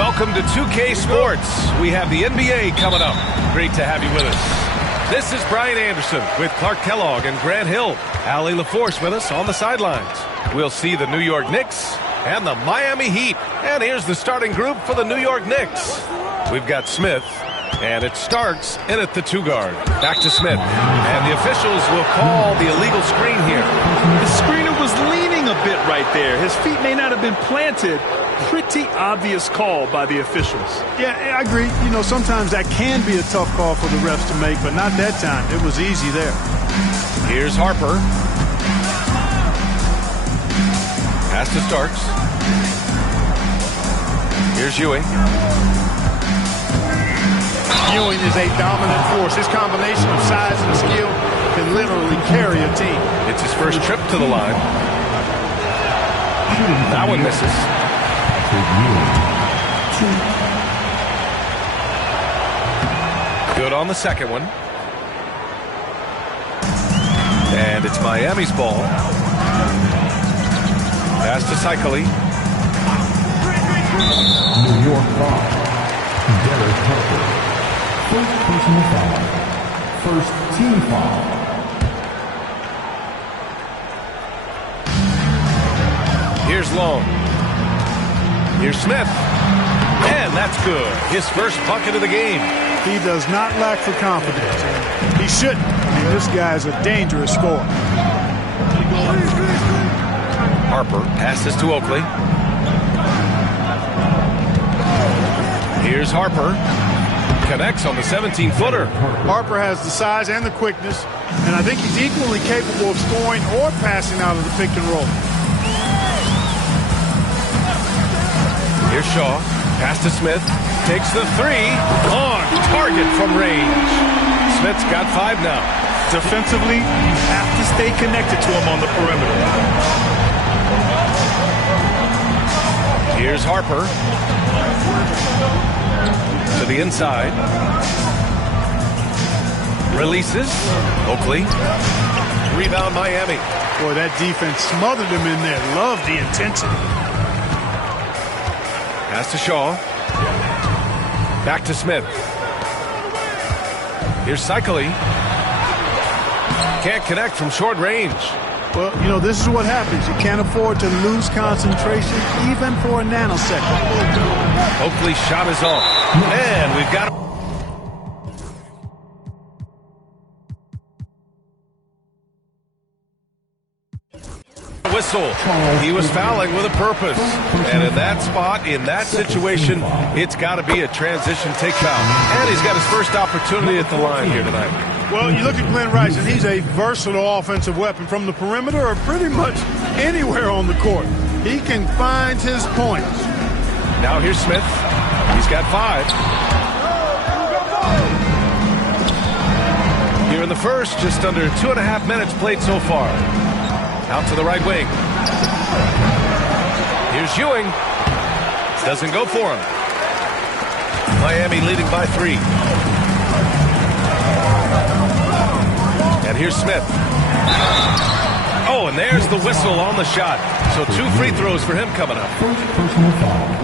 Welcome to 2K Sports. We have the NBA coming up. Great to have you with us. This is Brian Anderson with Clark Kellogg and Grant Hill. Allie LaForce with us on the sidelines. We'll see the New York Knicks and the Miami Heat. And here's the starting group for the New York Knicks. We've got Smith, and it starts in at the 2-guard. Back to Smith, and the officials will call the illegal screen here. The screener was leaning a bit right there. His feet may not have been planted. Pretty obvious call by the officials. Yeah, I agree. You know, sometimes that can be a tough call for the refs to make, but not that time. It was easy there. Here's Harper. Pass to Starks. Here's Ewing. Ewing is a dominant force. His combination of size and skill can literally carry a team. It's his first trip to the line. That one misses. Good on the second one. And it's Miami's ball. Pass to Cycli. New York foul. Derek Harper. First personal foul. First team foul. Here's Long. Here's Smith. And that's good. His first bucket of the game. He does not lack for confidence. He shouldn't. I mean, this guy's a dangerous scorer. Harper passes to Oakley. Here's Harper. Connects on the 17-footer. Harper has the size and the quickness, and I think he's equally capable of scoring or passing out of the pick and roll. Here's Shaw. Pass to Smith. Takes the three. On target from range. Smith's got 5 now. Defensively, you have to stay connected to him on the perimeter. Here's Harper. To the inside. Releases. Oakley. Rebound Miami. Boy, that defense smothered him in there. Love the intensity. Pass to Shaw. Back to Smith. Here's Cycli. Can't connect from short range. Well, you know, this is what happens. You can't afford to lose concentration even for a nanosecond. Oakley's shot is off. And we've got whistle. He was fouling with a purpose. And in that spot, in that situation, it's got to be a transition take foul. And he's got his first opportunity at the line here tonight. Well, you look at Glenn Rice, and he's a versatile offensive weapon from the perimeter or pretty much anywhere on the court. He can find his points. Now here's Smith. He's got 5. Here in the first, just under 2.5 minutes played so far. Out to the right wing. Here's Ewing. Doesn't go for him. Miami leading by 3. And here's Smith. Oh, and there's the whistle on the shot. So 2 free throws for him coming up.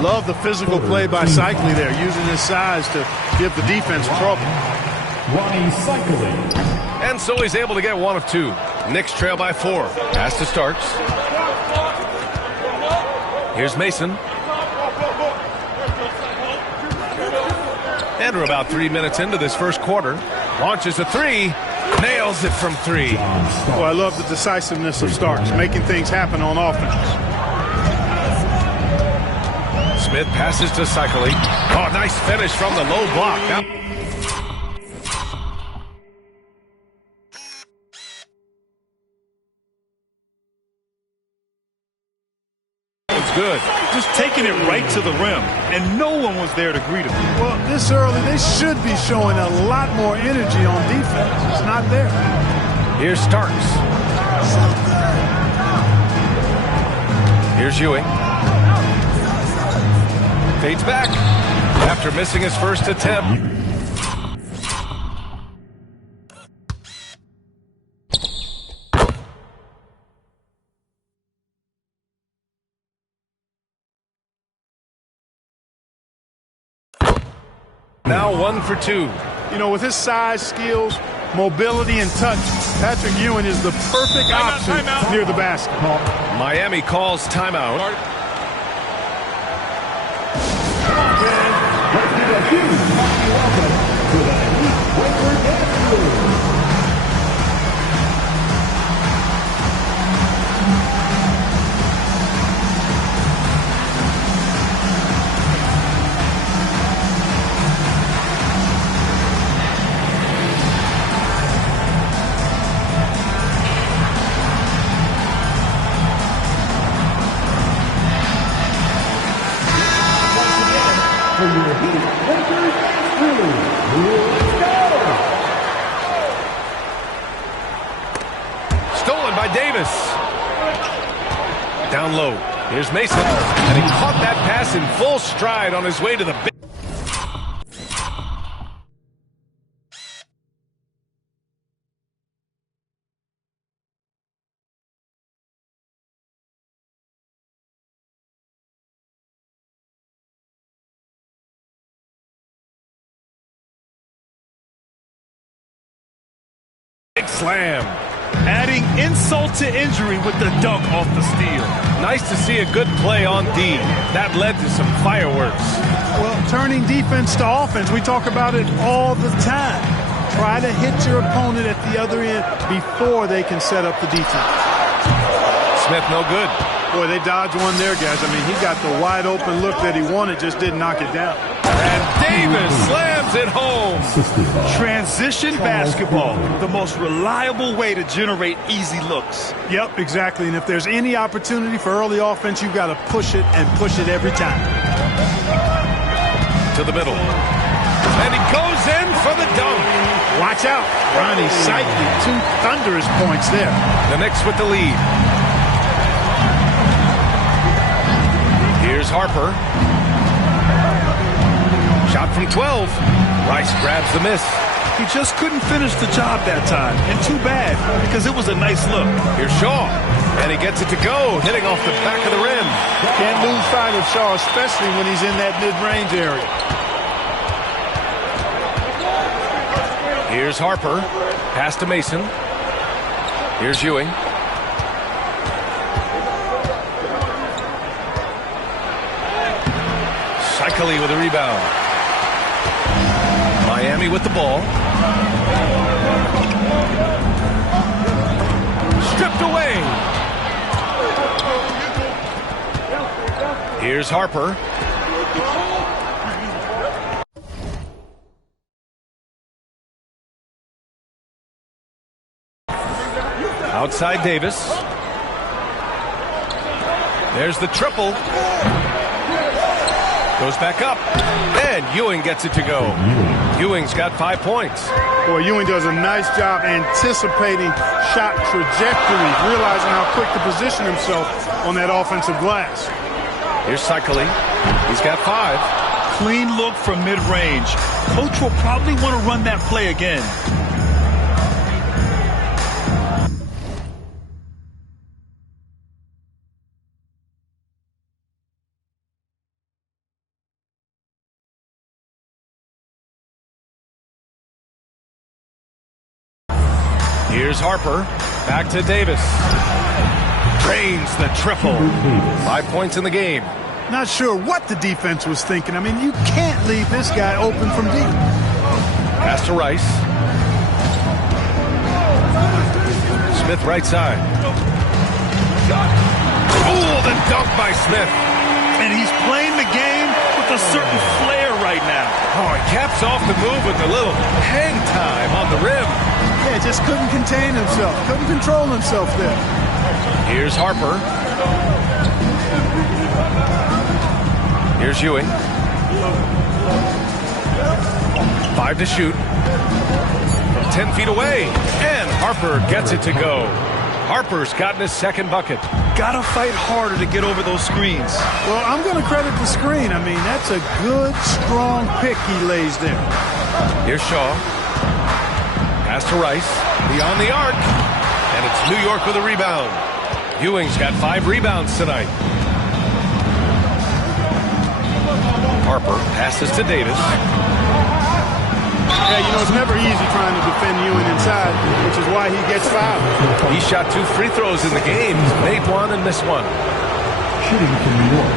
Love the physical play by Cycli there, using his size to give the defense trouble. And so he's able to get 1 of 2. Knicks trail by 4. Pass to Starks. Here's Mason. And we're about 3 minutes into this first quarter. Launches a 3. Nails it from 3. Well, I love the decisiveness of Starks, making things happen on offense. Smith passes to Cycli. Oh, nice finish from the low block. Now good. Just taking it right to the rim, and no one was there to greet him. Well, this early, they should be showing a lot more energy on defense. It's not there. Here's Starks. Here's Ewing. Fades back after missing his first attempt. Now 1 for 2. You know, with his size, skills, mobility, and touch, Patrick Ewing is the perfect option near the basket. Miami calls timeout. Stolen by Davis. Down low. Here's Mason. And he caught that pass in full stride on his way to the big. Big slam. Adding insult to injury with the dunk off the steal. Nice to see a good play on D. That led to some fireworks. Well, turning defense to offense, we talk about it all the time. Try to hit your opponent at the other end before they can set up the defense. Smith no good. Boy, they dodged one there, guys. I mean, he got the wide open look that he wanted, just didn't knock it down. And Davis slams it home. Transition basketball, the most reliable way to generate easy looks. Yep, exactly. And if there's any opportunity for early offense, you've got to push it and push it every time. To the middle. And he goes in for the dunk. Watch out. Ronnie Cycling, 2 thunderous points there. The Knicks with the lead. Here's Harper. Shot from 12. Rice grabs the miss. He just couldn't finish the job that time. And too bad, because it was a nice look. Here's Shaw. And he gets it to go, hitting off the back of the rim. Can't lose sight of Shaw, especially when he's in that mid-range area. Here's Harper. Pass to Mason. Here's Ewing. Shikely with a rebound. Miami with the ball. Stripped away. Here's Harper. Outside Davis. There's the triple. Goes back up. And Ewing gets it to go. Ewing's got 5 points. Boy, Ewing does a nice job anticipating shot trajectories, realizing how quick to position himself on that offensive glass. Here's Cycling. He's got 5. Clean look from mid-range. Coach will probably want to run that play again. Here's Harper. Back to Davis. Drains the triple. 5 points in the game. Not sure what the defense was thinking. I mean, you can't leave this guy open from deep. Pass to Rice. Smith right side. Ooh, the dunk by Smith. And he's playing the game with a certain flair right now. Oh, he caps off the move with a little hang time on the rim. Yeah, just couldn't contain himself. Couldn't control himself there. Here's Harper. Here's Ewing. 5 to shoot. From 10 feet away. And Harper gets it to go. Harper's gotten his second bucket. Gotta fight harder to get over those screens. Well, I'm going to credit the screen. I mean, that's a good, strong pick he lays there. Here's Shaw. Pass to Rice. Beyond the arc. And it's New York with a rebound. Ewing's got 5 rebounds tonight. Harper passes to Davis. Yeah, you know, it's never easy trying to defend Ewing inside, which is why he gets fouled. He shot 2 free throws in the game, made 1 and missed 1. Shooting to New York.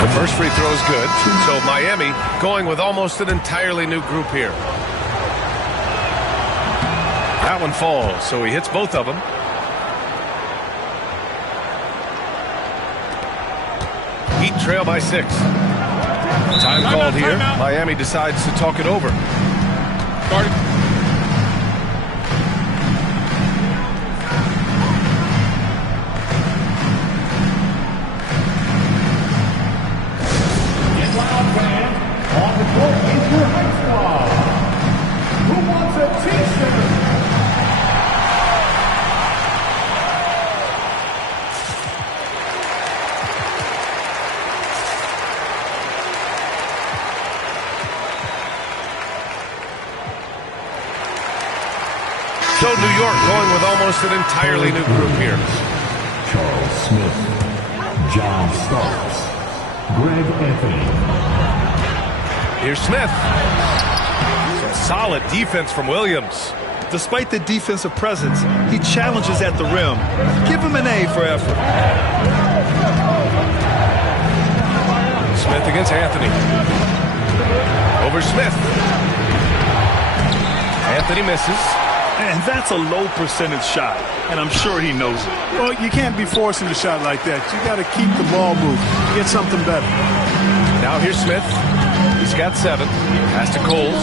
The first free throw is good, so Miami going with almost an entirely new group here. That one falls, so he hits both of them. Heat trail by 6. Time called here. Miami decides to talk it over. On the court is your high squad. Who wants a t-shirt? So New York going with almost an entirely new group here. Charles Smith, John Starks, Greg Anthony. Here's Smith. Some solid defense from Williams. Despite the defensive presence, he challenges at the rim. Give him an A for effort. Smith against Anthony. Over Smith. Anthony misses. And that's a low percentage shot, and I'm sure he knows it. Well, you can't be forcing a shot like that. You got to keep the ball moving. Get something better. Now here's Smith. He's got 7. Pass to Coles.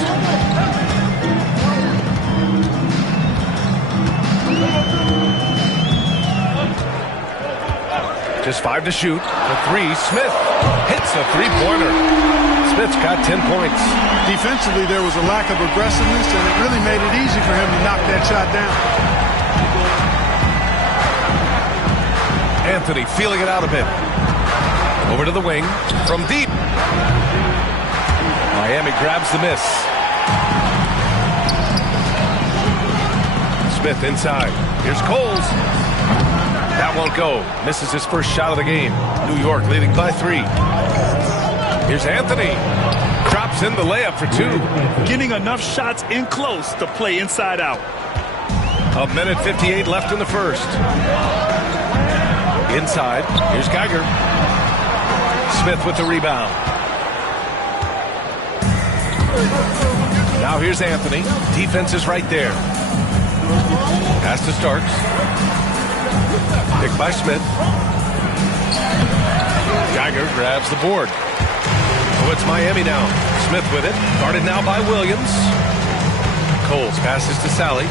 Just 5 to shoot. The 3. Smith hits a 3-pointer. Smith's got 10 points. Defensively, there was a lack of aggressiveness, and it really made it easy for him to knock that shot down. Anthony feeling it out a bit. Over to the wing. From deep. Miami grabs the miss. Smith inside. Here's Coles. That won't go. Misses his first shot of the game. New York leading by 3. Here's Anthony. Drops in the layup for 2. Getting enough shots in close to play inside out. 1:58 left in the first. Inside. Here's Geiger. Smith with the rebound. Now here's Anthony. Defense is right there. Pass to Starks. Picked by Smith. Geiger grabs the board. Oh, it's Miami now. Smith with it. Guarded now by Williams. Coles passes to Sally.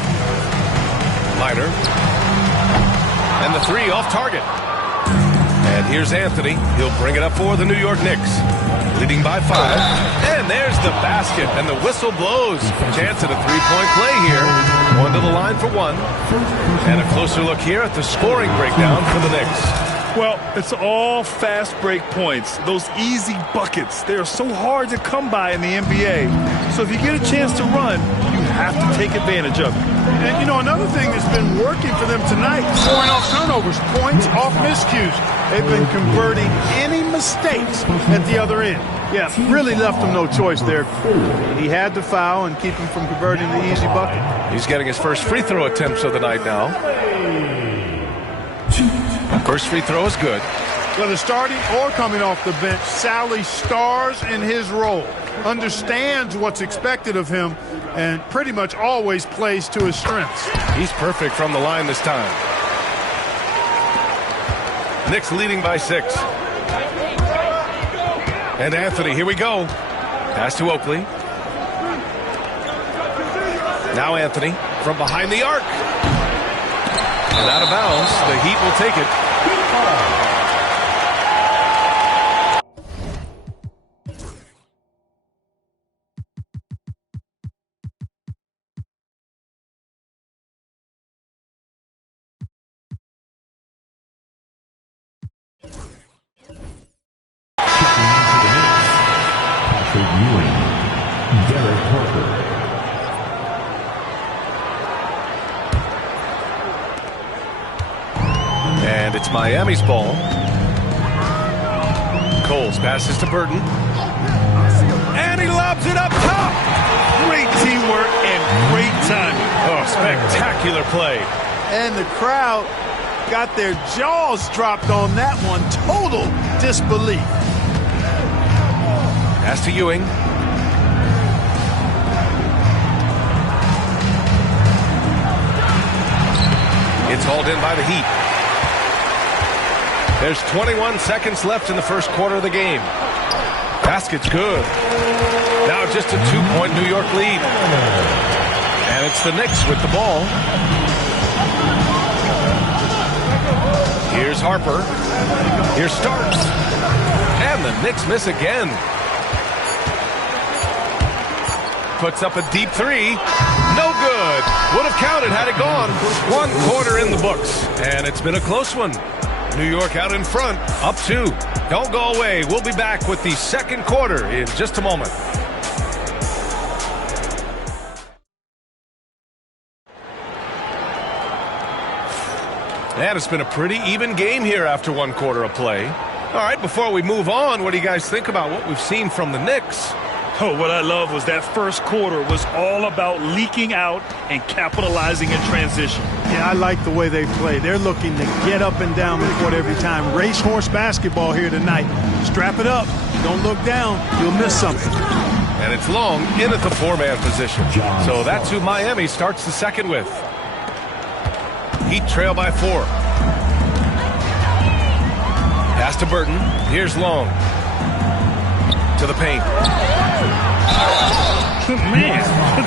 Leiter. And the 3 off target. And here's Anthony. He'll bring it up for the New York Knicks. Leading by 5. And there's the basket. And the whistle blows. Chance at a 3-point play here. Going to the line for 1. And a closer look here at the scoring breakdown for the Knicks. Well, it's all fast break points. Those easy buckets. They are so hard to come by in the NBA. So if you get a chance to run, you have to take advantage of it. And, you know, another thing that's been working for them tonight, scoring off turnovers, points off miscues. They've been converting any mistakes at the other end. Yeah, really left him no choice there. He had to foul and keep him from converting the easy bucket. He's getting his first free throw attempts of the night now. First free throw is good. Whether starting or coming off the bench, Sally stars in his role, understands what's expected of him, and pretty much always plays to his strengths. He's perfect from the line this time. Knicks leading by 6. And Anthony, here we go. Pass to Oakley. Now Anthony from behind the arc. And out of bounds, the Heat will take it. And it's Miami's ball. Coles passes to Burton. And he lobs it up top. Great teamwork and great timing. Oh, spectacular play. And the crowd got their jaws dropped on that one. Total disbelief. Pass to Ewing. It's hauled in by the Heat. There's 21 seconds left in the first quarter of the game. Basket's good. Now just a 2-point New York lead. And it's the Knicks with the ball. Here's Harper. Here's Starks. And the Knicks miss again. Puts up a deep three. No good. Would have counted had it gone. 1 quarter in the books. And it's been a close one. New York out in front, up 2. Don't go away. We'll be back with the second quarter in just a moment. And it's been a pretty even game here after 1 quarter of play. All right, before we move on, what do you guys think about what we've seen from the Knicks? Oh, what I love was that first quarter was all about leaking out and capitalizing in transition. Yeah, I like the way they play. They're looking to get up and down the court every time. Racehorse basketball here tonight. Strap it up. Don't look down. You'll miss something. And it's Long in at the 4-man position. So that's who Miami starts the second with. Heat trail by 4. Pass to Burton. Here's Long. To the paint. Man,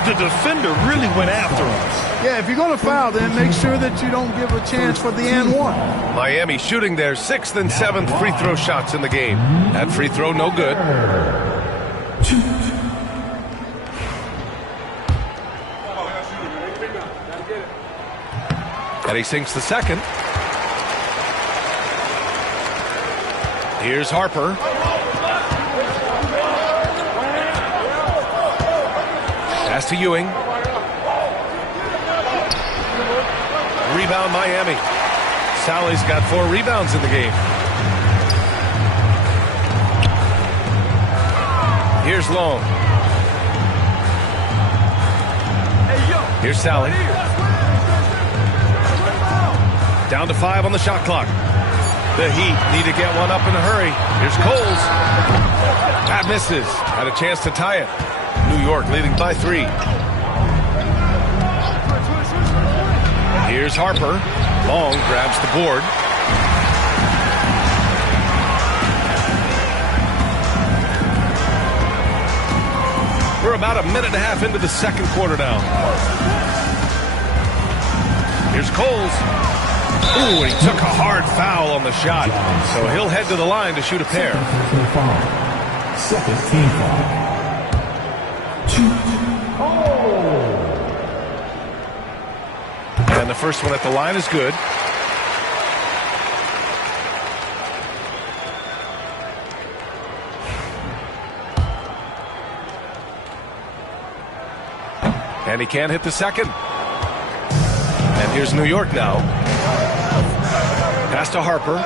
the defender really went after us. Yeah, if you're going to foul, then make sure that you don't give a chance for the and one. Miami shooting their 6th and 7th free throw shots in the game. That free throw no good. And he sinks the second. Here's Harper. Pass to Ewing. Rebound Miami. Sally's got 4 rebounds in the game. Here's Long. Here's Sally. Down to 5 on the shot clock. The Heat need to get one up in a hurry. Here's Coles. That misses. Had a chance to tie it. New York leading by 3. Here's Harper. Long grabs the board. We're about a minute and a half into the second quarter now. Here's Coles. Ooh, and he took a hard foul on the shot. So he'll head to the line to shoot a pair. Second team foul. And the first one at the line is good. And he can't hit the second. And here's New York now. Pass to Harper.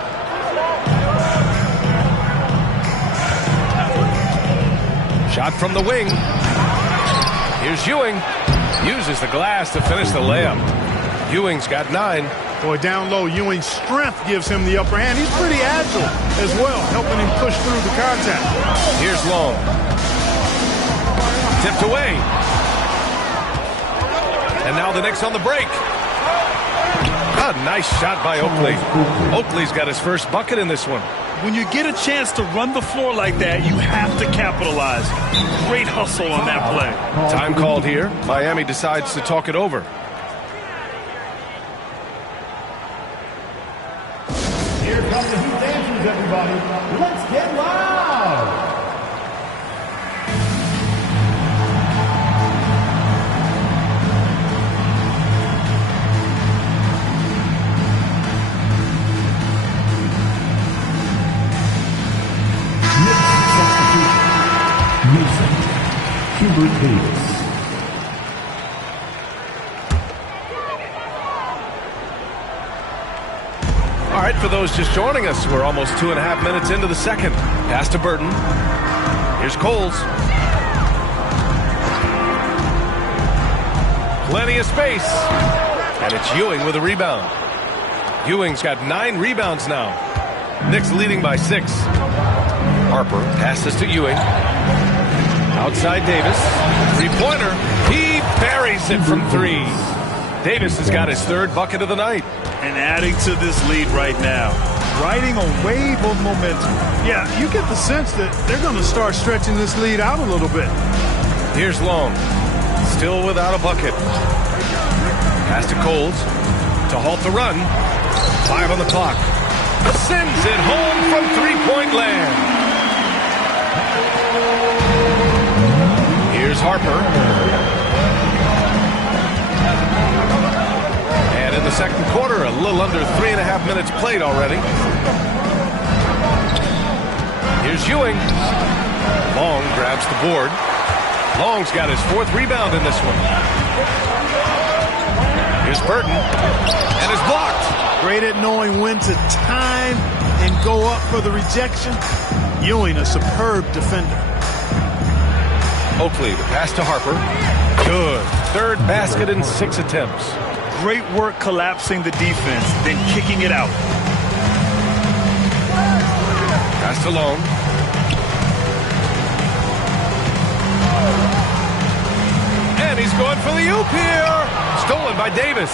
Shot from the wing. Here's Ewing. Uses the glass to finish the layup. Ewing's got 9. Boy, down low, Ewing's strength gives him the upper hand. He's pretty agile as well, helping him push through the contact. Here's Long. Tipped away. And now the Knicks on the break. A nice shot by Oakley. Oakley's got his first bucket in this one. When you get a chance to run the floor like that, you have to capitalize. Great hustle on that play. Time called here. Miami decides to talk it over. Here come the Heat dancers, everybody. Let's get loud. Hubert Davis. All right, for those just joining us, we're almost 2.5 minutes into the second. Pass to Burton. Here's Coles. Plenty of space. And it's Ewing with a rebound. Ewing's got 9 rebounds now. Knicks leading by 6. Harper passes to Ewing. Outside Davis. Three-pointer. He buries it from 3. Davis has got his 3rd bucket of the night. And adding to this lead right now. Riding a wave of momentum. Yeah, you get the sense that they're going to start stretching this lead out a little bit. Here's Long. Still without a bucket. Pass to Coles to halt the run. 5 on the clock. Sends it home from 3-point land. Here's Harper. And in the second quarter, a little under 3.5 minutes played already. Here's Ewing. Long grabs the board. Long's got his 4th rebound in this one. Here's Burton. And it's blocked. Great at knowing when to time and go up for the rejection. Ewing, a superb defender. Oakley, the pass to Harper. Good. 3rd basket in 6 attempts. Great work collapsing the defense, then kicking it out. Pass to Long. And he's going for the oop here. Stolen by Davis.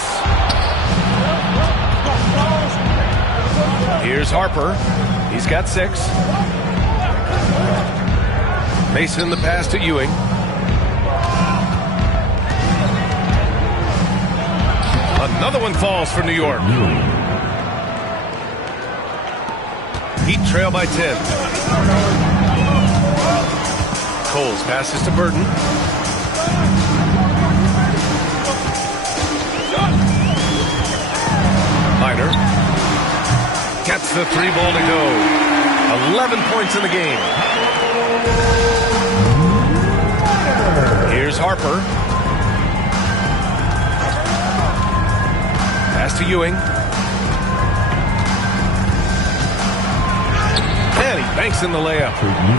Here's Harper. He's got 6. Mason the pass to Ewing. Another one falls for New York. Heat trail by 10. Coles passes to Burton. Miner gets the 3 ball to go. 11 points in the game. Here's Harper. Pass to Ewing. And he banks in the layup.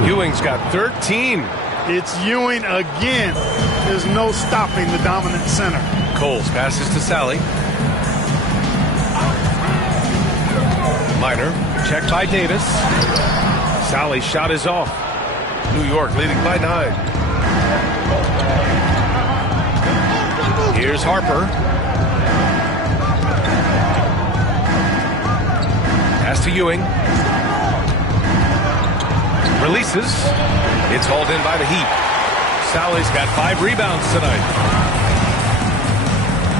Ewing's got 13. It's Ewing again. There's no stopping the dominant center. Coles passes to Sally. Miner, checked by Davis. Sally's shot is off. New York leading by 9. Here's Harper. Pass to Ewing. Releases. It's hauled in by the Heat. Sally's got 5 rebounds tonight.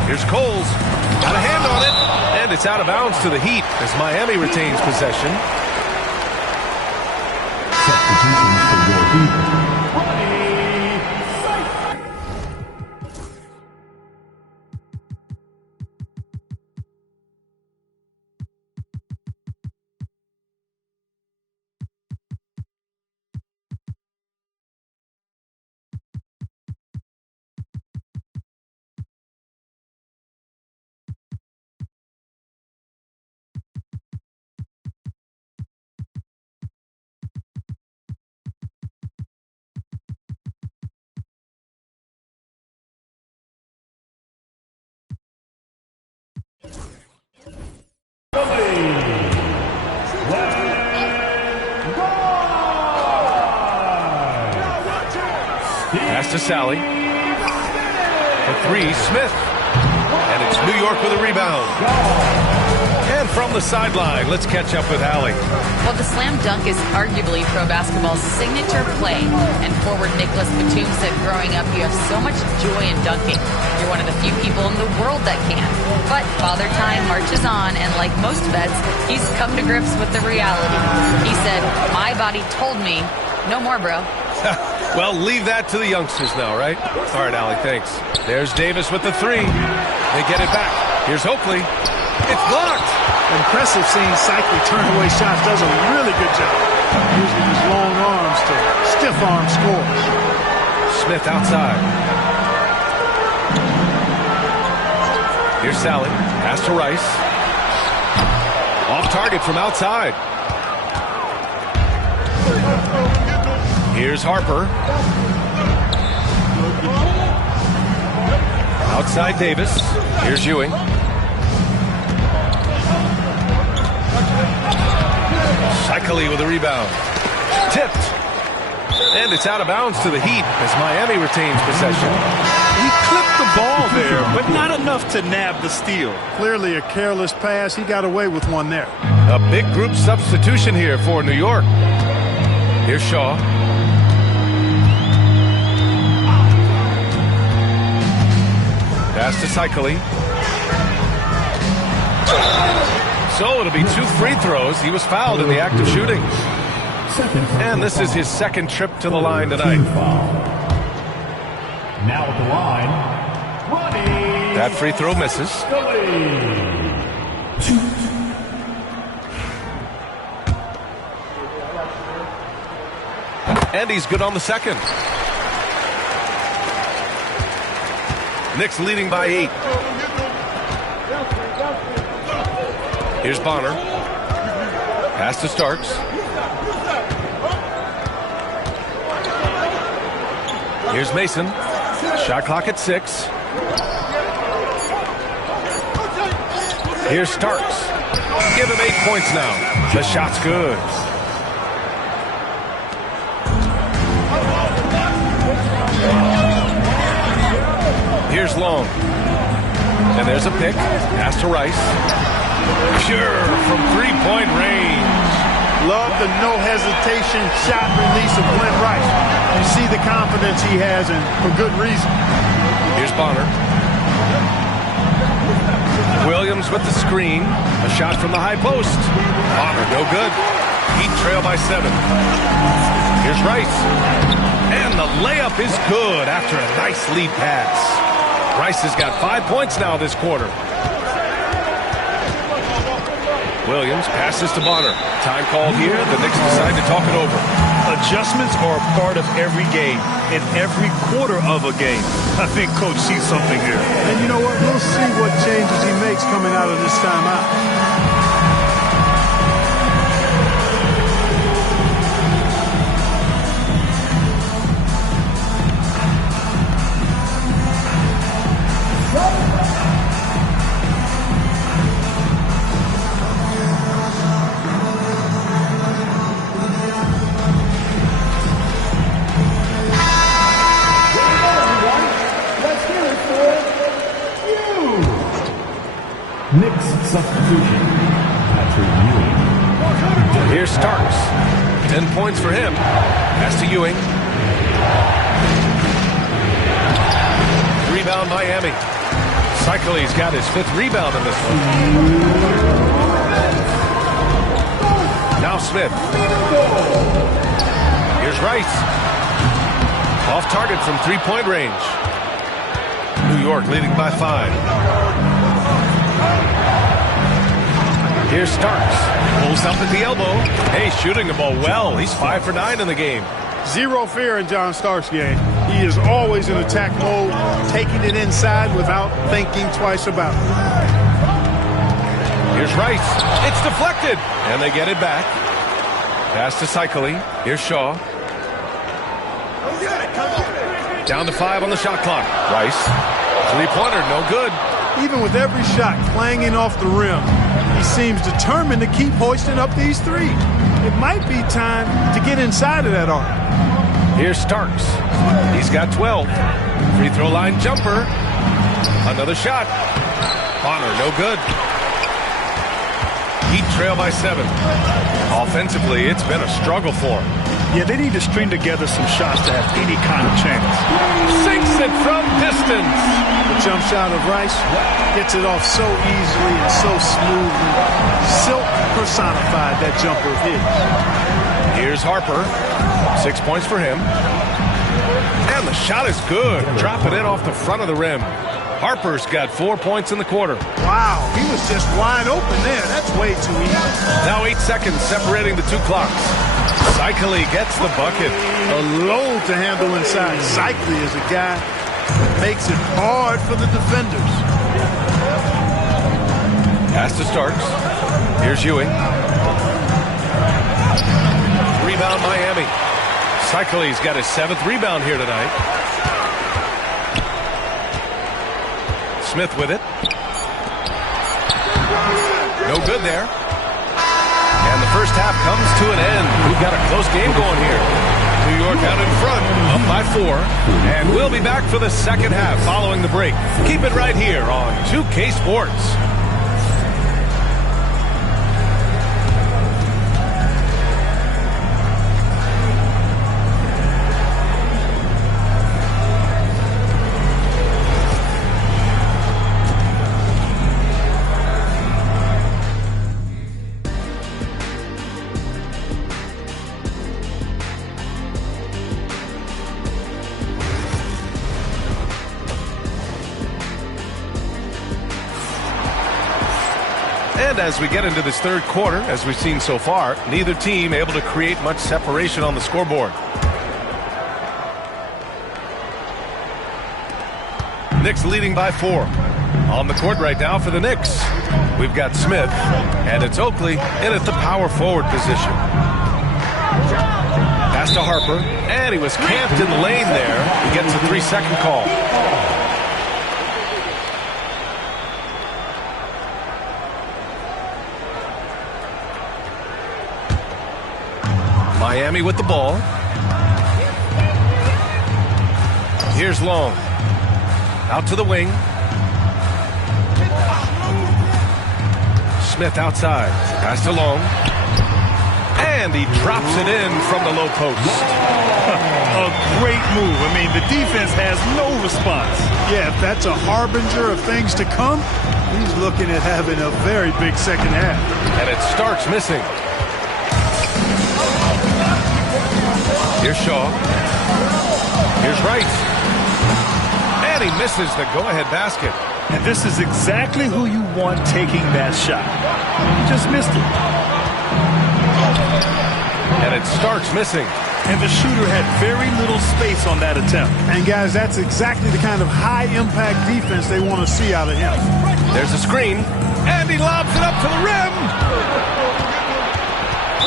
Here's Coles. Got a hand on it. And it's out of bounds to the Heat as Miami retains possession. Substitutions for your Heat. Pass to Sally. For 3, Smith. And it's New York with a rebound. And from the sideline, let's catch up with Allie. Well, the slam dunk is arguably pro basketball's signature play. And forward Nicholas Batum said growing up, you have so much joy in dunking. You're one of the few people in the world that can. But Father Time marches on, and like most vets, he's come to grips with the reality. He said, my body told me, no more, bro. Well, leave that to the youngsters now, right? All right, Allie, thanks. There's Davis with the 3. They get it back. Here's Oakley. It's blocked. Impressive seeing Cycli turn away shots. Does a really good job using his long arms to stiff arm score. Smith outside. Here's Sally. Pass to Rice. Off target from outside. Here's Harper. Outside Davis. Here's Ewing. Shikely with a rebound. Tipped. And it's out of bounds to the Heat as Miami retains possession. He clipped the ball there, but not enough to nab the steal. Clearly a careless pass. He got away with one there. A big group substitution here for New York. Here's Shaw. Pass to Shikely. So it'll be 2 free throws. He was fouled in the act of shooting. And this is his second trip to the line tonight. Now at the line, Ronnie. That free throw misses. And he's good on the second. Knicks leading by 8. Here's Bonner. Pass to Starks. Here's Mason. Shot clock at 6. Here's Starks. Give him 8 points now. The shot's good. Here's Long. And there's a pick. Pass to Rice. Pure from 3-point range. Love the no-hesitation shot release of Glenn Rice. You see the confidence he has, and for good reason. Here's Bonner. Williams with the screen. A shot from the high post. Bonner, no good. Heat trail by 7. Here's Rice. And the layup is good after a nice lead pass. Rice has got 5 points now this quarter. Williams passes to Bonner. Time called here. The Knicks decide to talk it over. Adjustments are a part of every game, in every quarter of a game. I think Coach sees something here. And you know what? We'll see what changes he makes coming out of this timeout. Knicks substitution. Patrick Ewing. Here's Starks. 10 points for him. Pass to Ewing. Rebound Miami. Shikely's got his 5th rebound in this one. Now Smith. Here's Rice. Off target from 3-point range. New York leading by 5. Here's Starks. Pulls up at the elbow. Hey, shooting the ball well. He's 5 for 9 in the game. Zero fear in John Starks' game. He is always in attack mode, taking it inside without thinking twice about it. Here's Rice. It's deflected. And they get it back. Pass to Shikely. Here's Shaw. Down to 5 on the shot clock. Rice. 3-pointer, no good. Even with every shot clanging off the rim, he seems determined to keep hoisting up these threes. It might be time to get inside of that arc. Here's Starks. He's got 12. Free throw line jumper. Another shot. Bonner, no good. Heat trail by 7. Offensively, it's been a struggle for him. Yeah, they need to string together some shots to have any kind of chance. Sinks it from distance. The jump shot of Rice gets it off so easily and so smoothly. Silk personified that jumper of his. Here's Harper. 6 points for him. And the shot is good. Drop it in off the front of the rim. Harper's got 4 points in the quarter. Wow, he was just wide open there. That's way too easy. Now 8 seconds separating the 2 clocks. Shikely gets the bucket. A load to handle inside. Shikely is a guy that makes it hard for the defenders. Pass to Starks. Here's Ewing. Rebound Miami. Shikely's got his 7th rebound here tonight. Smith with it. No good there. And the first half comes to an end. We've got a close game going here. New York out in front, up by 4. And we'll be back for the second half following the break. Keep it right here on 2K Sports. And as we get into this third quarter, as we've seen so far, neither team able to create much separation on the scoreboard. Knicks leading by 4. On the court right now for the Knicks, we've got Smith, and it's Oakley in at the power forward position. Pass to Harper, and he was camped in the lane there. He gets a 3-second call. Miami with the ball. Here's Long. Out to the wing. Smith outside. Pass to Long. And he drops it in from the low post. A great move. I mean, the defense has no response. Yeah, if that's a harbinger of things to come, he's looking at having a very big second half. And it starts missing. Here's Shaw. Here's Wright. And he misses the go-ahead basket. And this is exactly who you want taking that shot. He just missed it. And it starts missing. And the shooter had very little space on that attempt. And guys, that's exactly the kind of high-impact defense they want to see out of him. There's a screen. And he lobs it up to the rim.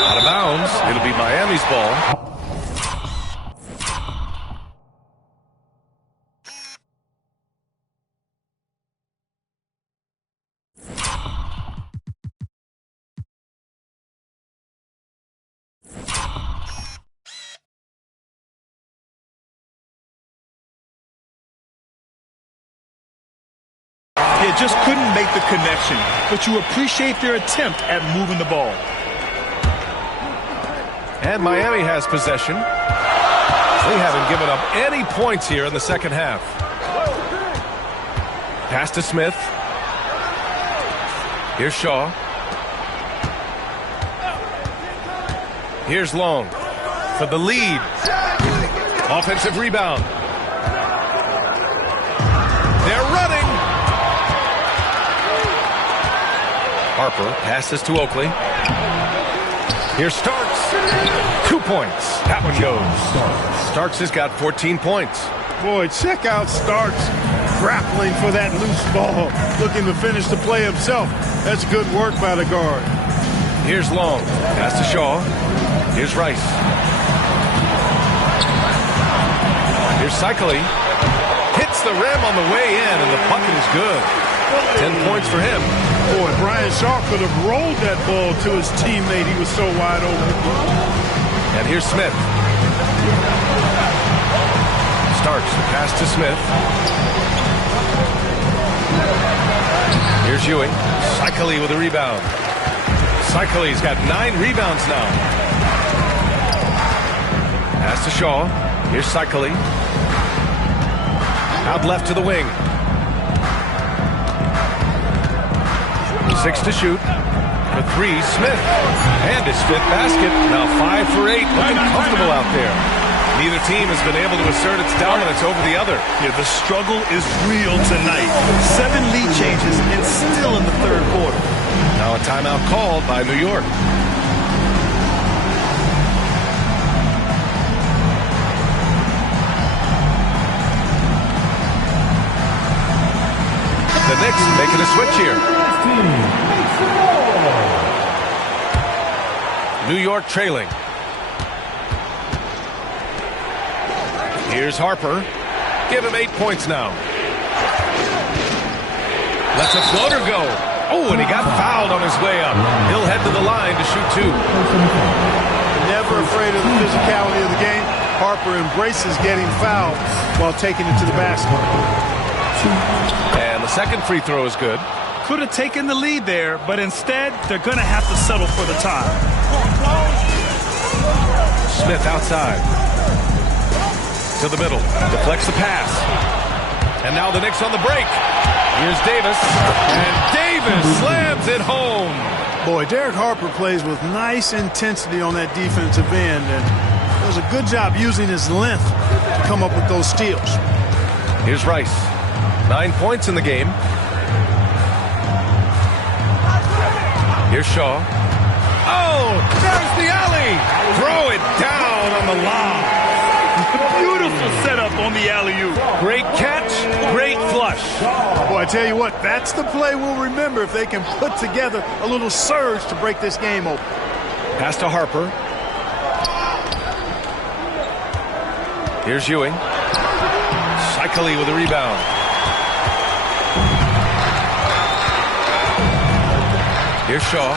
Out of bounds. It'll be Miami's ball. They just couldn't make the connection, but you appreciate their attempt at moving the ball. And Miami has possession. They haven't given up any points here in the second half. Pass to Smith. Here's Shaw. Here's Long for the lead. Offensive rebound. They're running. Harper passes to Oakley. Here's Starks. 2 points. That one goes. Starks has got 14 points. Boy, check out Starks grappling for that loose ball, looking to finish the play himself. That's good work by the guard. Here's Long. Pass to Shaw. Here's Rice. Here's Cycli. Hits the rim on the way in, and the bucket is good. 10 points for him. Boy, Brian Shaw could have rolled that ball to his teammate. He was so wide open. And here's Smith. Starks the pass to Smith. Here's Ewing. Cycli with a rebound. Cycli's got 9 rebounds now. Pass to Shaw. Here's Cycli. Out left to the wing. 6 to shoot. For 3, Smith. And his 5th basket. Now 5 for 8. Looking comfortable out there. Neither team has been able to assert its dominance over the other. Yeah, the struggle is real tonight. 7 lead changes and still in the third quarter. Now a timeout called by New York. The Knicks making a switch here. New York trailing. Here's Harper. Give him 8 points now. Lets a floater go. Oh, and he got fouled on his way up. He'll head to the line to shoot 2. Never afraid of the physicality of the game. Harper embraces getting fouled while taking it to the basket. And the second free throw is good. Could have taken the lead there, but instead, they're going to have to settle for the tie. Smith outside. To the middle. Deflects the pass. And now the Knicks on the break. Here's Davis. And Davis slams it home. Boy, Derek Harper plays with nice intensity on that defensive end, and does a good job using his length to come up with those steals. Here's Rice. 9 points in the game. Here's Shaw. Oh, there's the alley. Throw it down on the lob. Beautiful setup on the alley-oop. Great catch, great flush. Boy, I tell you what, that's the play we'll remember if they can put together a little surge to break this game open. Pass to Harper. Here's Ewing. Cycli with a rebound. Here's Shaw.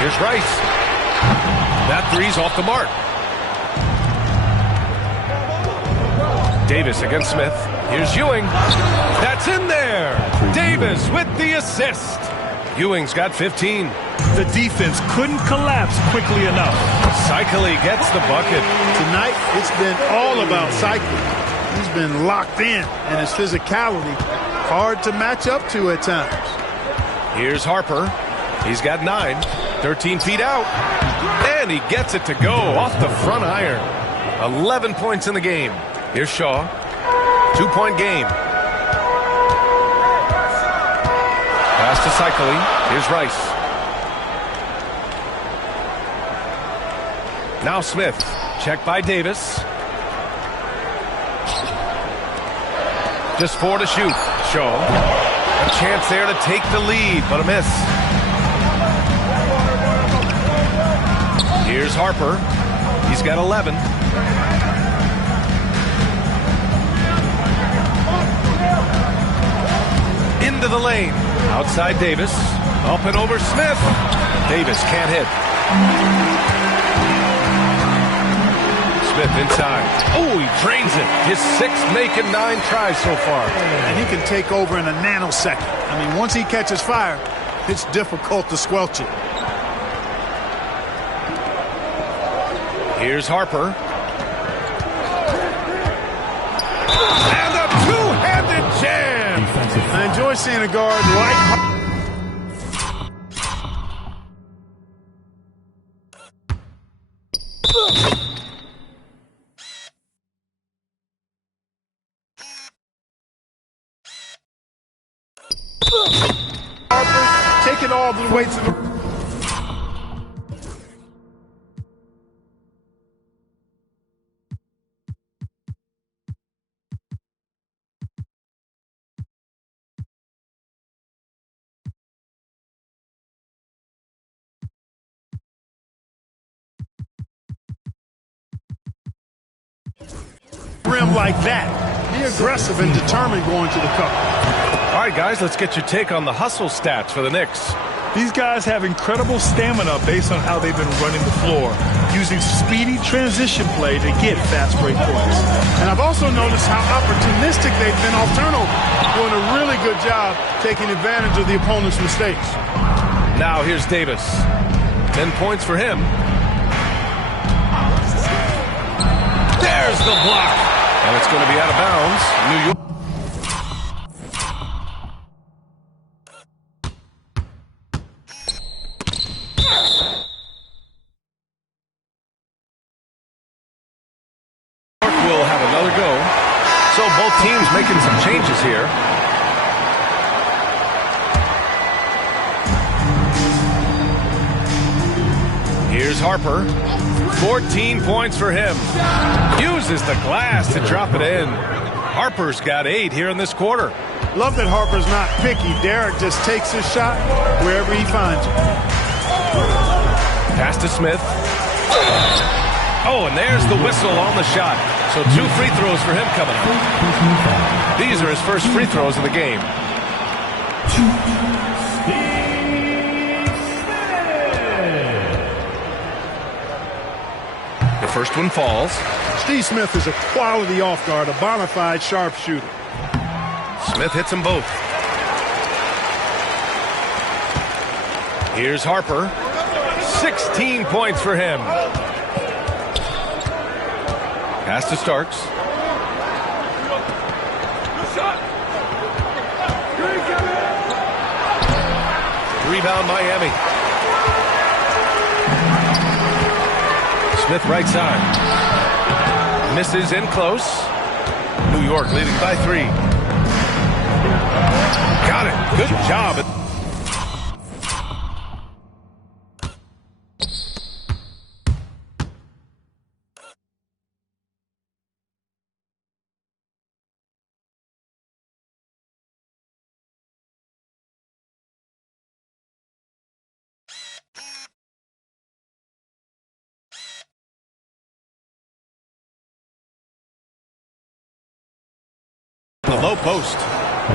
Here's Rice. That three's off the mark. Davis against Smith. Here's Ewing. That's in there. Davis with the assist. Ewing's got 15. The defense couldn't collapse quickly enough. Cycli gets the bucket. Tonight, it's been all about Cycli. He's been locked in, and his physicality hard to match up to at times. Here's Harper. He's got 9. 13 feet out. And he gets it to go off the front iron. 11 points in the game. Here's Shaw. 2-point game. Pass to Cycli. Here's Rice. Now Smith. Checked by Davis. Just 4 to shoot. Shaw. A chance there to take the lead, but a miss. Here's Harper. He's got 11. Into the lane. Outside Davis. Up and over Smith. Davis can't hit. Smith inside. Oh, he drains it. His 6th making 9 tries so far. And he can take over in a nanosecond. I mean, once he catches fire, it's difficult to squelch it. Here's Harper. And a two-handed jam. I enjoy seeing a guard like Harper taking all the way to the... rim like that. Be aggressive and determined going to the cup. All right, guys, let's get your take on the hustle stats for the Knicks. These guys have incredible stamina based on how they've been running the floor, using speedy transition play to get fast break points. And I've also noticed how opportunistic they've been off turnover, doing a really good job taking advantage of the opponent's mistakes. Now here's Davis. 10 points for him. There's the block. And it's going to be out of bounds. New York. Will have another go. So both teams making some changes here. Here's Harper. 14 points for him. Uses the glass to drop it in. Harper's got 8 here in this quarter. Love that Harper's not picky. Derek just takes his shot wherever he finds it. Pass to Smith. Oh, and there's the whistle on the shot. So 2 free throws for him coming up. These are his first free throws of the game. The first one falls. Steve Smith is a quality off guard, a bona fide sharpshooter. Smith hits them both. Here's Harper. 16 points for him. Pass to Starks. Rebound Miami. Smith right side. Misses in close. New York leading by 3. Got it. Good job. The low post.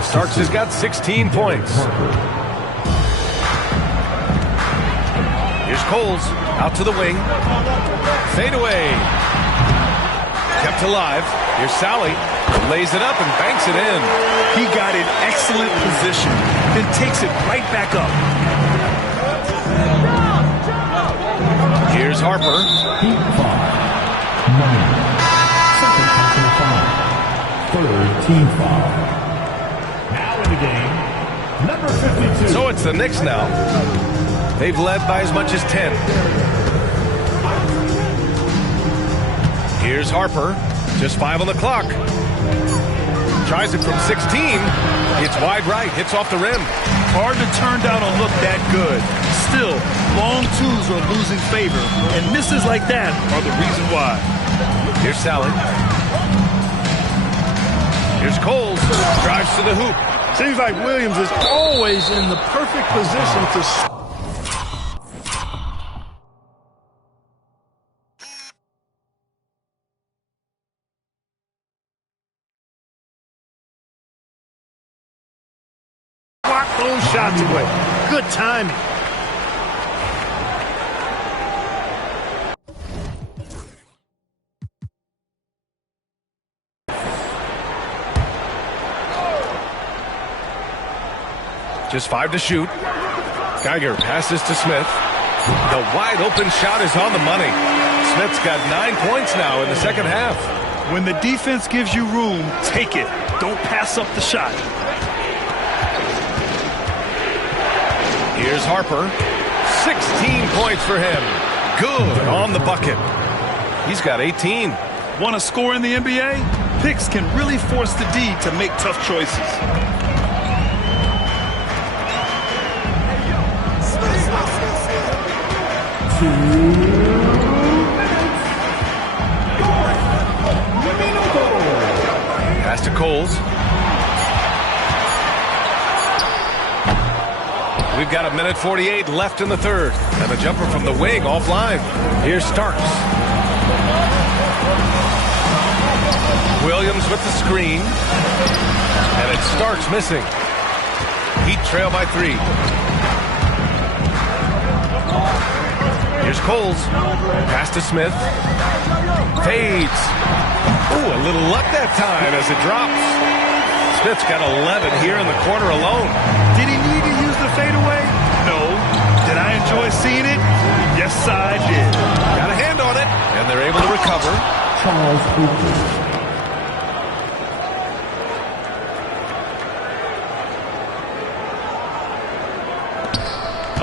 Starks has got 16 points. Here's Coles out to the wing. Fade away. Kept alive. Here's Sally. Lays it up and banks it in. He got in excellent position, then takes it right back up. Here's Harper. Heat foul. 9. Second personal foul. Third team foul. Now in the game, number 52. So it's the Knicks now. They've led by as much as 10. Here's Harper. Just 5 on the clock. Tries it from 16. It's wide right. Hits off the rim. Hard to turn down a look that good. Still, long twos are losing favor, and misses like that are the reason why. Here's Sally. Here's Coles. Drives to the hoop. Seems like Williams is always in the perfect position to... block those shots away. Good timing. Just 5 to shoot. Geiger passes to Smith. The wide open shot is on the money. Smith's got 9 points now in the second half. When the defense gives you room, take it. Don't pass up the shot. Here's Harper. 16 points for him. Good on the bucket. He's got 18. Want to score in the NBA? Picks can really force the D to make tough choices. Pass to Coles. We've got 1:48 left in the third. And a jumper from the wing offline. Here's Starks. Williams with the screen. And it's Starks missing. Heat trail by 3. Here's Coles. Pass to Smith. Fades. Ooh, a little luck that time as it drops. Smith's got 11 here in the corner alone. Did he need to use the fadeaway? No. Did I enjoy seeing it? Yes, I did. Got a hand on it, and they're able to recover. Charles Oakley.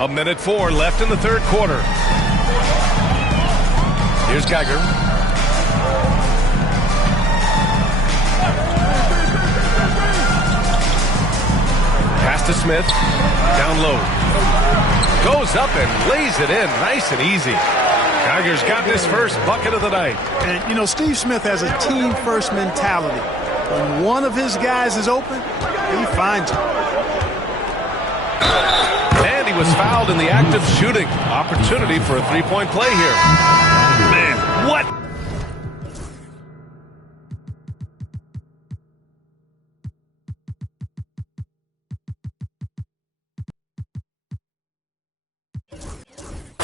A 1:04 left in the third quarter. Here's Geiger. Pass to Smith. Down low. Goes up and lays it in nice and easy. Geiger's got his first bucket of the night. And, you know, Steve Smith has a team-first mentality. When one of his guys is open, he finds it. And he was fouled in the act of shooting. Opportunity for a three-point play here. Man, what?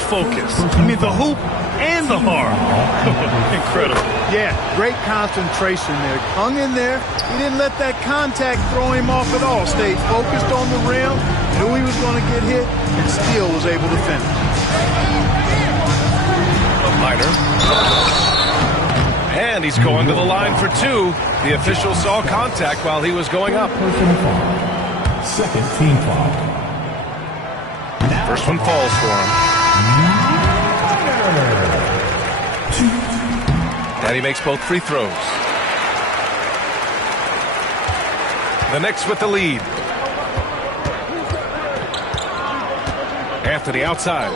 focus. I mean, the hoop and the harm. Incredible. Yeah, great concentration there. Hung in there. He didn't let that contact throw him off at all. Stayed focused on the rim, knew he was going to get hit, and still was able to finish. Minor. And he's going to the line for two. The official saw contact while he was going up. Personal foul. Second team foul. First one falls for him. And he makes both free throws. The Knicks with the lead. Anthony outside.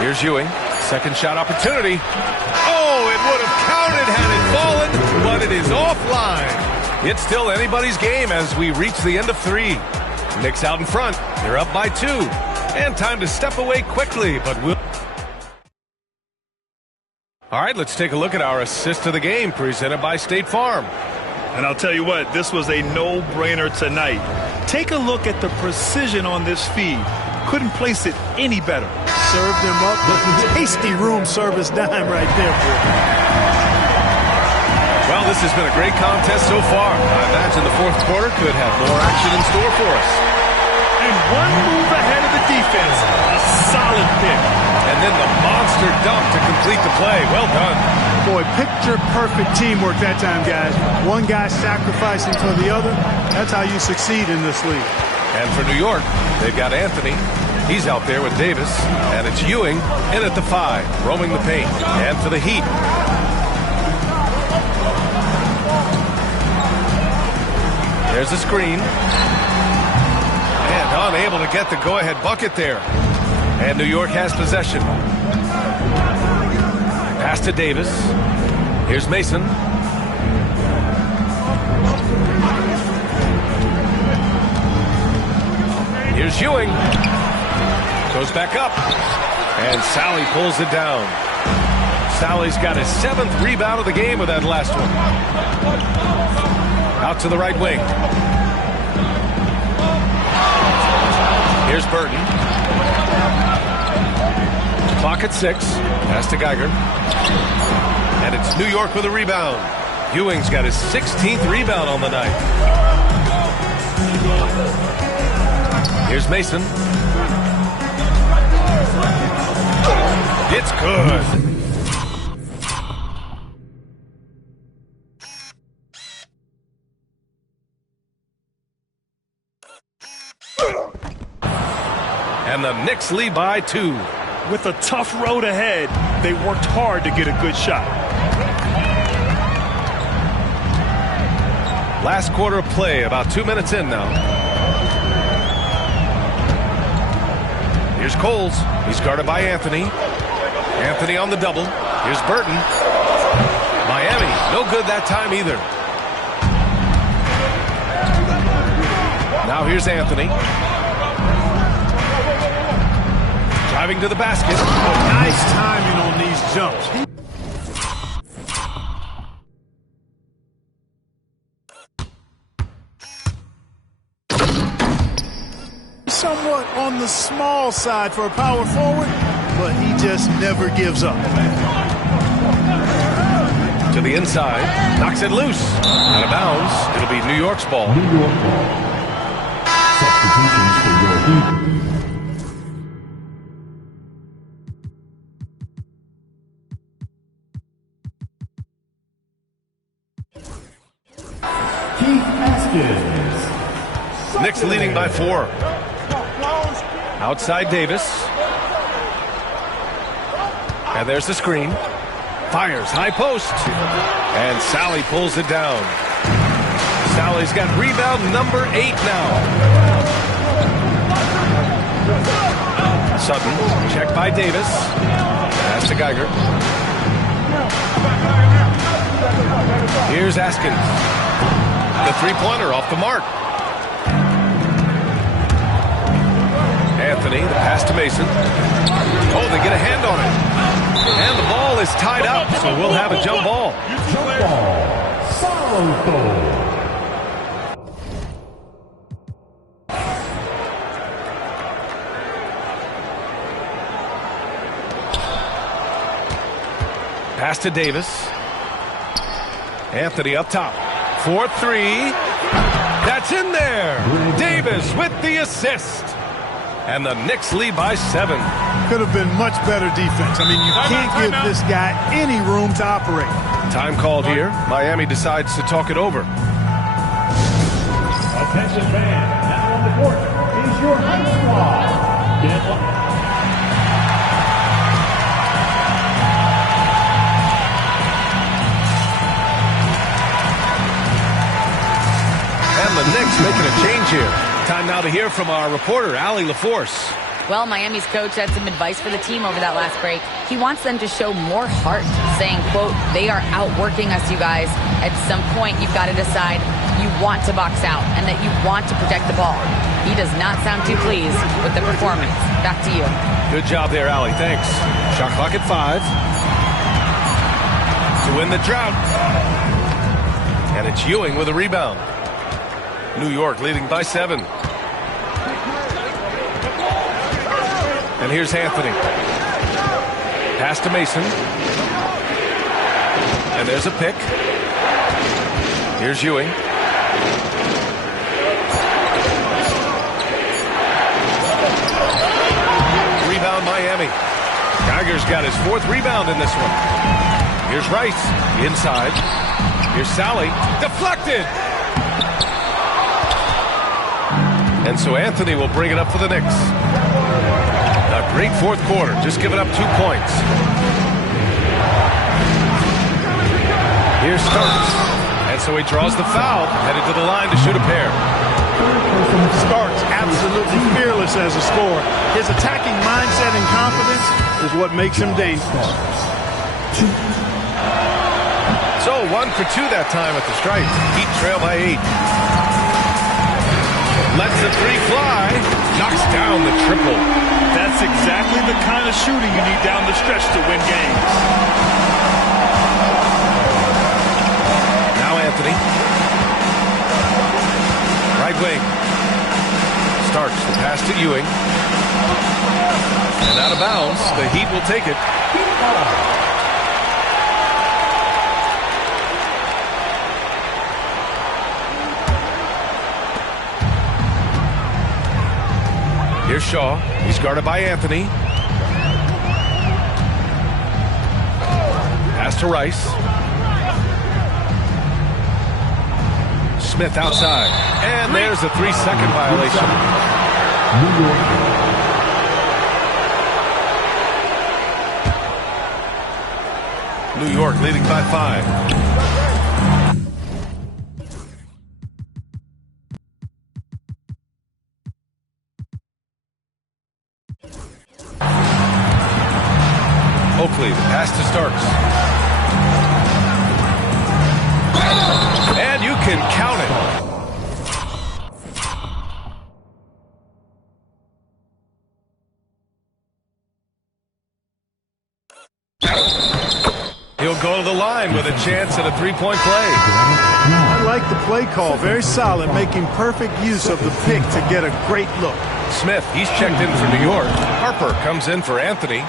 Here's Ewing. Second shot opportunity. Oh, it would have counted had it fallen, but it is offline. It's still anybody's game as we reach the end of three. Knicks out in front. They're up by two. And time to step away quickly, but we'll... All right, let's take a look at our assist of the game presented by State Farm. And I'll tell you what, this was a no-brainer tonight. Take a look at the precision on this feed. Couldn't place it any better. Served him up with tasty room service dime right there, boy. Well, this has been a great contest so far. I imagine the fourth quarter could have more action in store for us. And one move ahead of the defense. A solid pick. And then the monster dunk to complete the play. Well done. Boy, picture-perfect teamwork that time, guys. One guy sacrificing for the other. That's how you succeed in this league. And for New York, they've got Anthony. He's out there with Davis. And it's Ewing in at the 5, roaming the paint. And for the Heat, there's a screen. And unable to get the go-ahead bucket there. And New York has possession. Pass to Davis. Here's Mason. Here's Ewing. Goes back up. And Sally pulls it down. Sally's got his 7th rebound of the game with that last one. Out to the right wing. Here's Burton. Clock at 6. Pass to Geiger. And it's New York with a rebound. Ewing's got his 16th rebound on the night. Here's Mason. It's good. And the Knicks lead by 2. With a tough road ahead, they worked hard to get a good shot. Last quarter of play, about 2 minutes in now. Here's Coles. He's guarded by Anthony. Anthony on the double. Here's Burton. Miami, no good that time either. Now here's Anthony. Driving to the basket. Nice timing on these jumps. Somewhat on the small side for a power forward, but he just never gives up. To the inside. Knocks it loose. Out of bounds. It'll be New York's ball. New York ball. Substitutions for your Heat. Knicks leading by 4. Outside Davis. And there's the screen. Fires high post. And Sally pulls it down. Sally's got rebound number 8 now. Sutton, checked by Davis. Pass to Geiger. Here's Askins. The three-pointer off the mark. Anthony, the pass to Mason. Oh, they get a hand on it. And the ball is tied up, so we'll have a jump ball. Jump ball. Salto. Pass to Davis. Anthony up top. 4-3. That's in there. Davis with the assist. And the Knicks lead by 7. Could have been much better defense. I mean, you can't give this guy any room to operate. Time called here. Miami decides to talk it over. Attention fans, now on the court is your high squad. Get up. And the Knicks making a change here. Time now to hear from our reporter, Allie LaForce. Well, Miami's coach had some advice for the team over that last break. He wants them to show more heart, saying, quote, they are outworking us, you guys. At some point, you've got to decide you want to box out and that you want to protect the ball. He does not sound too pleased with the performance. Back to you. Good job there, Allie. Thanks. Shot clock at 5. To win the drought. And it's Ewing with a rebound. New York leading by 7. And here's Anthony. Pass to Mason. And there's a pick. Here's Ewing. Rebound Miami. Geiger's got his 4th rebound in this one. Here's Rice. Inside. Here's Sally. Deflected. And so Anthony will bring it up for the Knicks. A great 4th quarter, just giving up 2 points. Here's Starks. And so he draws the foul, headed to the line to shoot a pair. Starks absolutely fearless as a scorer. His attacking mindset and confidence is what makes him dangerous. So 1 for 2 that time at the stripe. Heat trail by 8. Lets the 3 fly. Knocks down the triple. That's exactly the kind of shooting you need down the stretch to win games. Now Anthony. Right wing. Starks the pass to Ewing. And out of bounds. The Heat will take it. Here's Shaw. He's guarded by Anthony. Pass to Rice. Smith outside. And there's a 3-second violation. New York leading by 5. Oakley, the pass to Starks. And you can count it. He'll go to the line with a chance at a 3-point play. I like the play call. Very solid, making perfect use of the pick to get a great look. Smith, he's checked in for New York. Harper comes in for Anthony.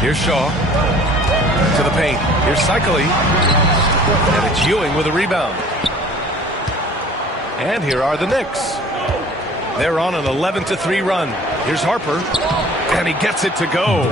Here's Shaw. To the paint. Here's Cycli. And it's Ewing with a rebound. And here are the Knicks. They're on an 11-3 run. Here's Harper. And he gets it to go.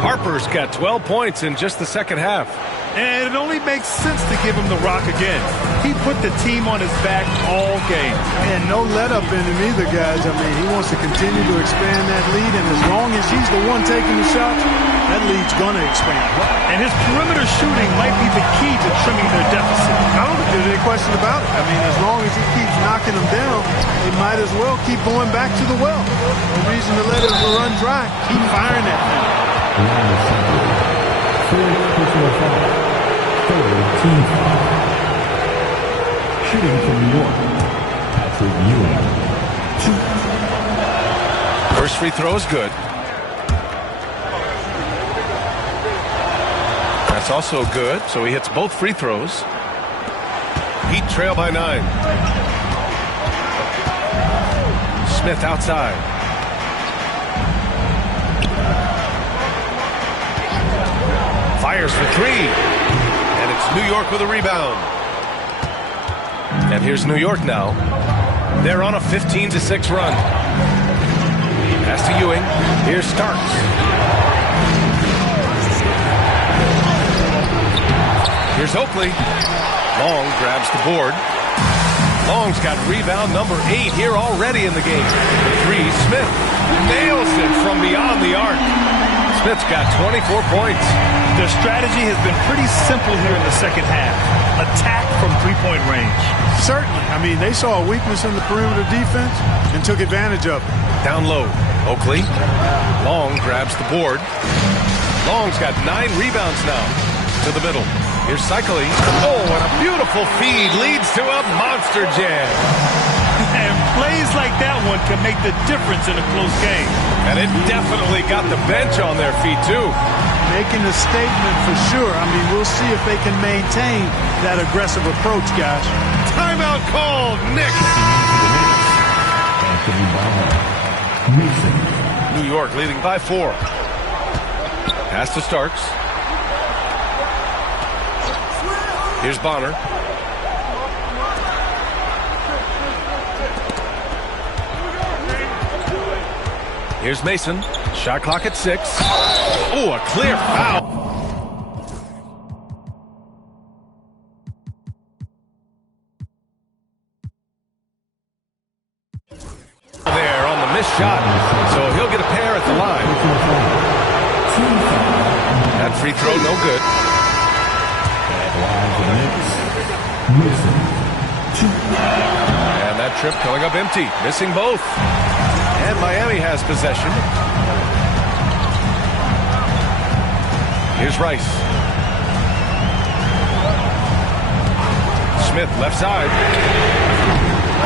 Harper's got 12 points in just the second half. And it only makes sense to give him the rock again. He put the team on his back all game. And no let up in him either, guys. I mean, he wants to continue to expand that lead, and as long as he's the one taking the shots, that lead's going to expand. And his perimeter shooting might be the key to trimming their deficit. I don't think there's any question about it. I mean, as long as he keeps knocking them down, they might as well keep going back to the well. No reason to let it run dry. Keep firing that thing. Team foul. Shooting from New York. Patrick Ewing. 2. First free throw is good. It's also good, so he hits both free throws. Heat trail by 9. Smith outside. Fires for 3. And it's New York with a rebound. And here's New York now. They're on a 15-6 run. Pass to Ewing. Here's Starks. Here's Oakley. Long grabs the board. Long's got rebound number 8 here already in the game. The 3, Smith nails it from beyond the arc. Smith's got 24 points. Their strategy has been pretty simple here in the second half. Attack from three-point range. Certainly. I mean, they saw a weakness in the perimeter defense and took advantage of it. Down low, Oakley. Long grabs the board. Long's got 9 rebounds now. To the middle. Here's Cycling. Oh, and a beautiful feed leads to a monster jam. And plays like that one can make the difference in a close game. And it definitely got the bench on their feet, too. Making a statement for sure. I mean, we'll see if they can maintain that aggressive approach, guys. Timeout called, Knicks. New York leading by 4. Pass to Starks. Here's Bonner. Here's Mason. Shot clock at 6. Oh, a clear foul. There on the missed shot. So he'll get a pair at the line. That free throw, no good. And that trip coming up empty. Missing both. And Miami has possession. Here's Rice. Smith left side.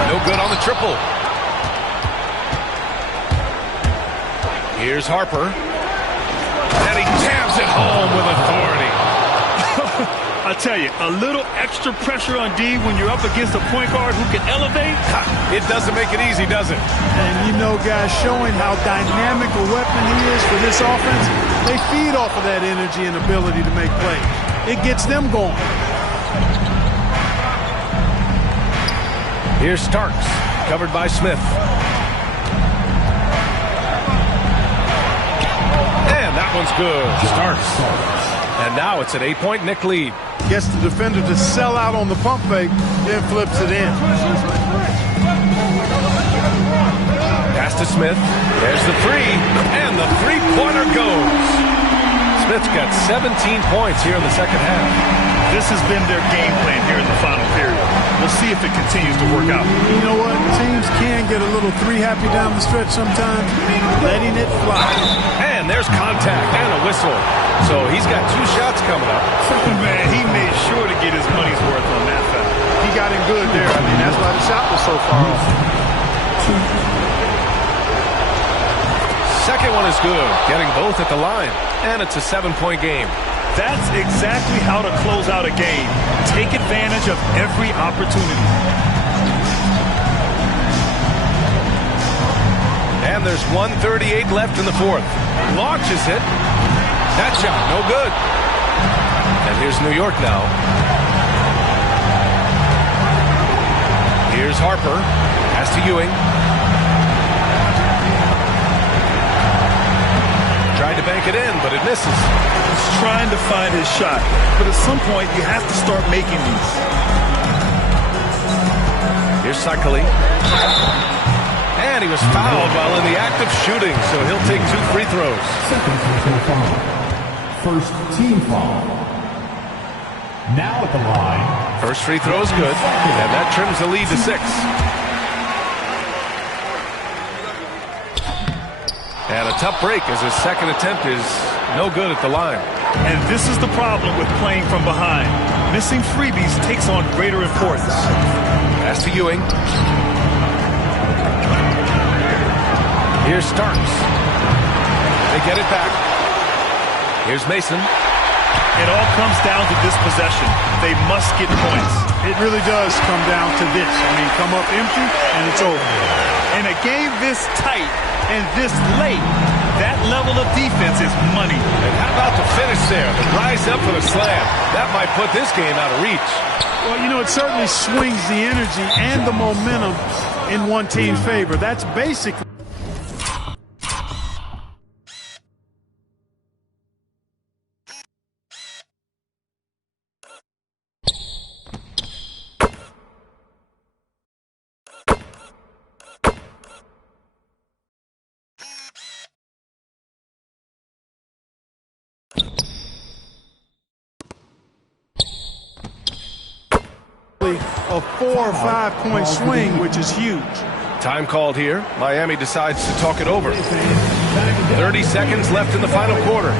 No good on the triple. Here's Harper. And he jams it home with authority. I tell you, a little extra pressure on D when you're up against a point guard who can elevate. It doesn't make it easy, does it? And you know, guys, showing how dynamic a weapon he is for this offense, they feed off of that energy and ability to make plays. It gets them going. Here's Starks, covered by Smith. And that one's good. Starks. And now it's an 8-point Knick lead. Gets the defender to sell out on the pump fake, then flips it in. Pass to Smith. There's the 3. And the three-pointer goes. Smith's got 17 points here in the second half. This has been their game plan here in the final period. We'll see if it continues to work out. You know what? Teams can get a little 3-happy down the stretch sometimes, letting it fly. And there's contact and a whistle. So he's got 2 shots coming up. Man, he made sure to get his money's worth on that foul. He got him good there. I mean, that's why the shot was so far off. Second one is good, getting both at the line. And it's a 7-point game. That's exactly how to close out a game. Take advantage of every opportunity. And there's 1:38 left in the fourth. Launches it. That shot, no good. And here's New York now. Here's Harper. Pass to Ewing. Tried to bank it in, but it misses. He's trying to find his shot. But at some point, you have to start making these. Here's Sakali. And he was fouled while in the act of shooting, so he'll take 2 free throws. Second personal foul. First team foul. Now at the line. First free throw is good, and that trims the lead to 6. And a tough break as his second attempt is no good at the line. And this is the problem with playing from behind. Missing freebies takes on greater importance. Pass to Ewing. Here's Starks. They get it back. Here's Mason. It all comes down to this possession. They must get points. It really does come down to this. I mean, come up empty, and it's over. In a game this tight and this late, that level of defense is money. And how about the finish there? The rise up for the slam. That might put this game out of reach. Well, you know, it certainly swings the energy and the momentum in one team's favor. That's basically... a 4 or 5 point swing, which is huge. Time called here. Miami decides to talk it over. 30 seconds left in the final quarter.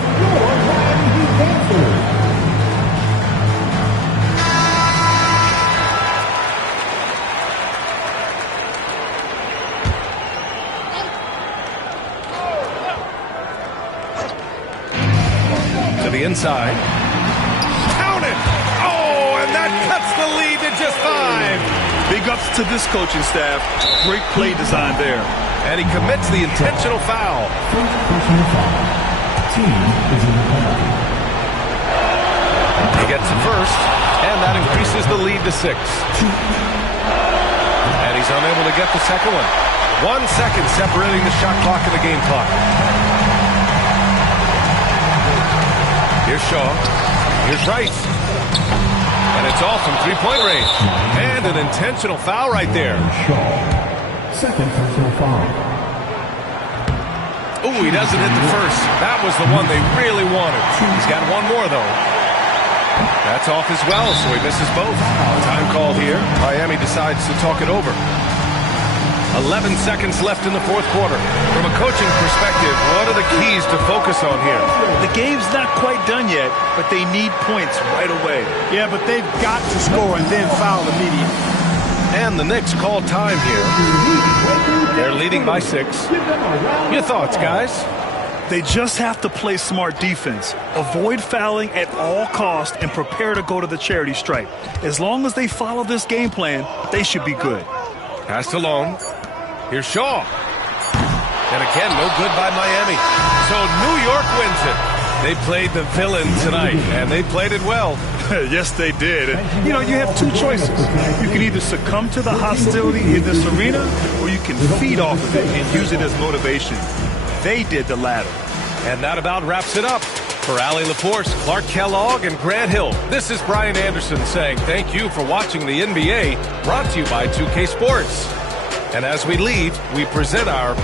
To the inside. Count it! Oh, and that cuts the lead to just 5. Big ups to this coaching staff. Great play design there. And he commits the intentional foul. First personal foul. Team is in the penalty. He gets it first, and that increases the lead to 6. And he's unable to get the second one. 1 second separating the shot clock and the game clock. Here's Shaw. Here's Rice. And it's off from three-point range. And an intentional foul right there. Shaw. Second personal foul. Ooh, he doesn't hit the first. That was the one they really wanted. He's got one more, though. That's off as well, so he misses both. Time called here. Miami decides to talk it over. 11 seconds left in the fourth quarter. From a coaching perspective, what are the keys to focus on here? The game's not quite done yet, but they need points right away. Yeah, but they've got to score and then foul immediately. And the Knicks call time here. They're leading by 6. Your thoughts, guys? They just have to play smart defense. Avoid fouling at all costs and prepare to go to the charity stripe. As long as they follow this game plan, they should be good. Passed along. Here's Shaw. And again, no good by Miami. So New York wins it. They played the villain tonight, and they played it well. Yes, they did. You know, you have two choices. You can either succumb to the hostility in this arena, or you can feed off of it and use it as motivation. They did the latter. And that about wraps it up. For Allie LaForce, Clark Kellogg, and Grant Hill, this is Brian Anderson saying thank you for watching the NBA, brought to you by 2K Sports. And as we leave, we present our